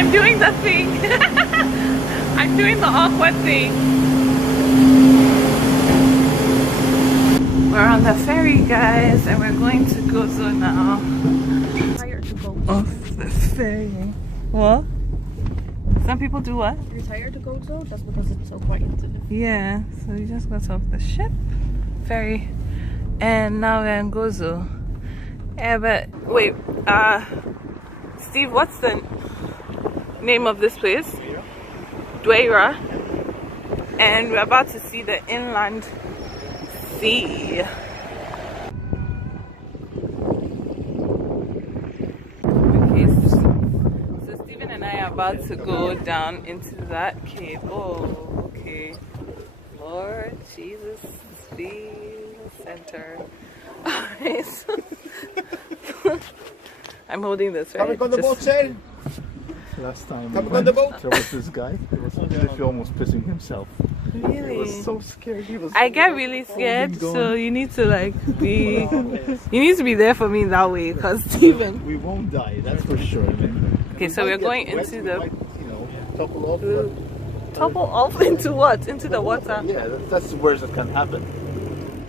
I'm doing the thing. I'm doing the awkward thing. We're on the ferry, guys, and we're going to Gozo now. Tired to go off the ferry. What? Some people do what? You're tired to Gozo just because it's so quiet. Yeah, so we just got off the ship, ferry, and now we're in Gozo. Yeah, but wait, Steve, what's the name of this place? Dweira. And we're about to see the inland sea. Okay, so Steven and I are about to go down into that cave. Oh, okay. Lord Jesus, be the center. Alright, so I'm holding this, right? Coming on the boat, Shane? Last time Coming on the boat? there was this guy who was literally almost pissing himself. Really? He was so scared. He was I get really scared, so you need to like be. You need to be there for me that way, cause Steven. We won't die, that's for sure. I mean, Okay, so we're going into the. might, you know, topple off. But, Topple off into what? Into the water? yeah, that's the worst that can happen.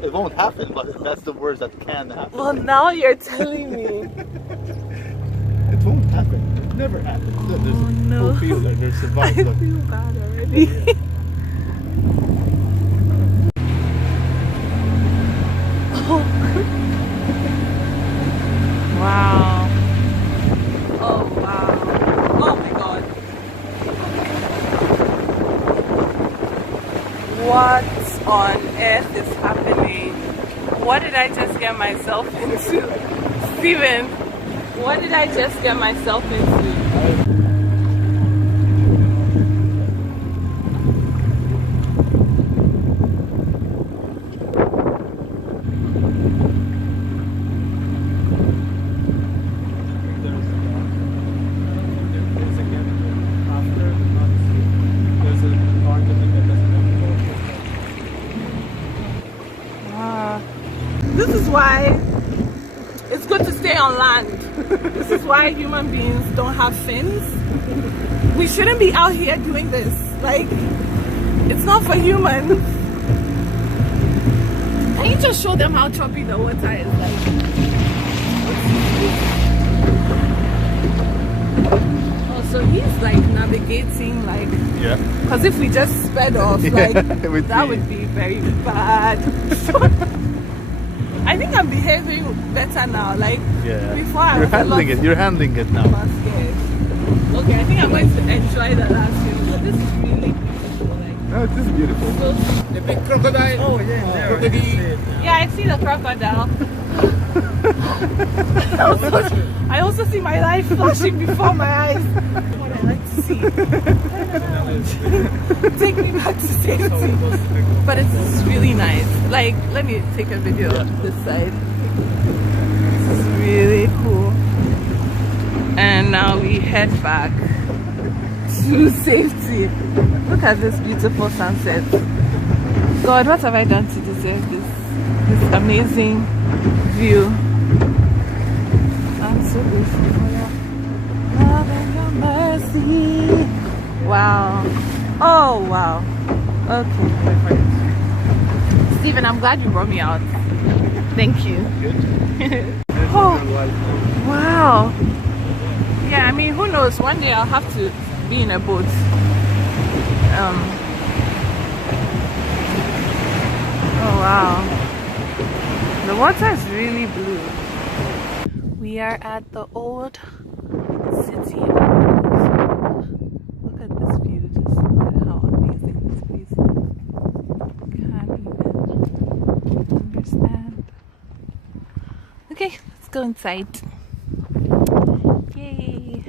It won't happen, but that's the worst that can happen. Well, now you're telling me. It won't happen. It never happens. There's no. people that they I survive. feel bad already. Wow. Oh wow. Oh my god. What on earth is happening? What did I just get myself into? Steven, what did I just get myself into? This is why it's good to stay on land. This is why human beings don't have fins. We shouldn't be out here doing this. Like, it's not for humans. Can you just show them how choppy the water is? Like, oh, so he's like navigating, like, Yeah. because if we just sped off, like, that would be very bad. I think I'm behaving better now. Like, Yeah. before I You're was a handling lot it. You're handling it now. more scared. Okay, I think I'm going to enjoy the last few. This is really beautiful. Like, No, it is beautiful. so, The big crocodile. Oh yeah, there. Crocodile. yeah, I see the crocodile. I also see my life flashing before my eyes. What I like to see. Take me back to safety. But it's really nice. Like, let me take a video of this side. This is really cool. And now we head back to safety. Look at this beautiful sunset. God, what have I done to deserve this amazing view? I'm so grateful for your love and your mercy. Wow. Oh, wow. Okay. Steven, I'm glad you brought me out. Thank you. Oh, wow. Yeah, I mean, who knows? One day I'll have to be in a boat. Oh, wow. The water is really blue. We are at the old city of Gozo. Look at this view. Just look at how amazing this place is. Can't even understand. Okay, let's go inside. Yay!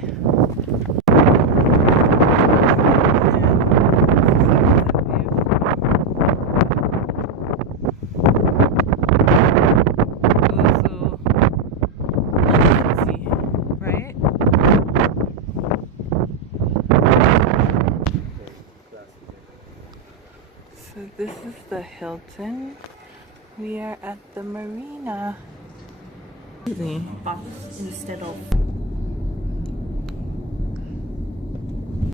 So this is the Hilton. We are at the marina. Instead of